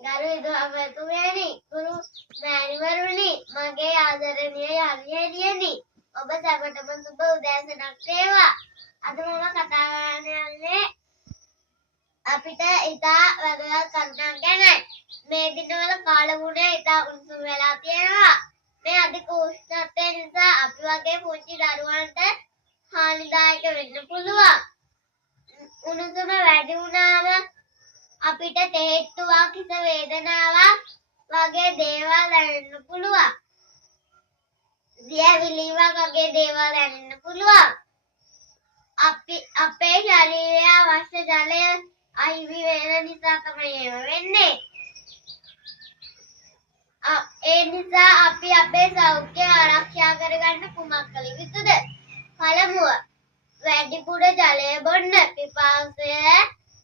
ගරු විදුහල්පතිතුමනි, ගුරු මෑණිවරුනි, මගේ ආදරණීය යාළුවනි, ඔබ සැමටම සුබ උදෑසනක් වේවා. අද මම කතා කරන්න යන්නේ අපිට ඉතා වැදගත් කරුණක් ගැනයි. මේ දිනවල කාලගුණය ඉතා උණුසුම් වෙලා තියෙනවා. මේ අධික උෂ්ණත්වය නිසා අපි වගේ පුංචි දරුවන්ට හානිදායක වෙන්න පුළුවන්. උණුසුම වැඩි වුණාම අපිට තේට්ටුවක්, හිස වේදනාවක් වගේ දේවල් දැනෙන්න පුළුවන්. දියවිලීමක් වගේ දේවල් දැනෙන්න පුළුවන්. අපේ ශරීරයේ අවශ්‍ය ජලය අහිමි වෙන නිසා තමයි ඒව වෙන්නේ. ඒ නිසා අපි අපේ සෞඛ්‍යය ආරක්ෂා කරගන්න කුමක් කළ යුතුද? පළමුව, වැඩිපුර ජලය බොන්න. පිපාසය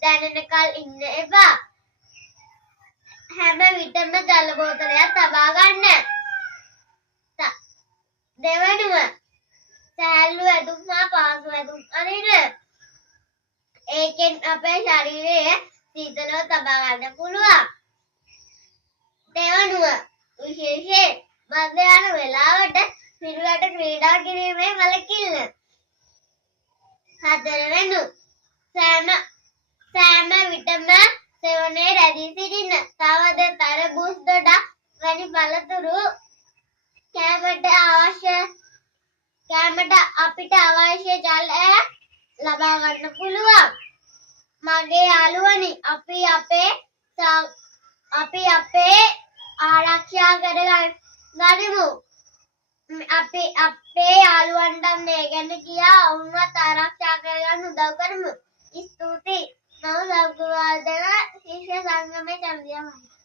දැනෙනකල් ඉන්න එපා. හැම විටම ජල බෝතලයක් තබා ගන්න. දෙවනුව, සැහැල්ලු ඇඳුම් හා පහසු ඇඳුම් අඳින්න. ඒකෙන් අපේ ශරීරය සීතලව තබා ගන්න පුළුවන්. දෙවනුව, විශේෂයෙන් මන්ද යන වෙලාවට පිරුවට ක්‍රීඩා කිරීමෙන් වළකින්න. හතරවෙනි, සෑම විටම සෙවණේ රැඳී සිටින්න. තවද තරබූස් දොඩක් වැනි පළතුරු කෑමට අපිට අවශ්‍ය ජලය ලබා ගන්න පුළුවන්. මගේ යාළුවනි, අපි අපේ ආරක්ෂා කරගනිමු. අපි අපේ යාළුවන්ට මේ ගැන කියා ඔවුන්වත් ආරක්ෂා කරගන්න උදව් කරමු. ස්තුතියි. මම ලෞකික වර්ධන ශිෂ්‍ය සංගමේ චන්දියා මහත්මිය.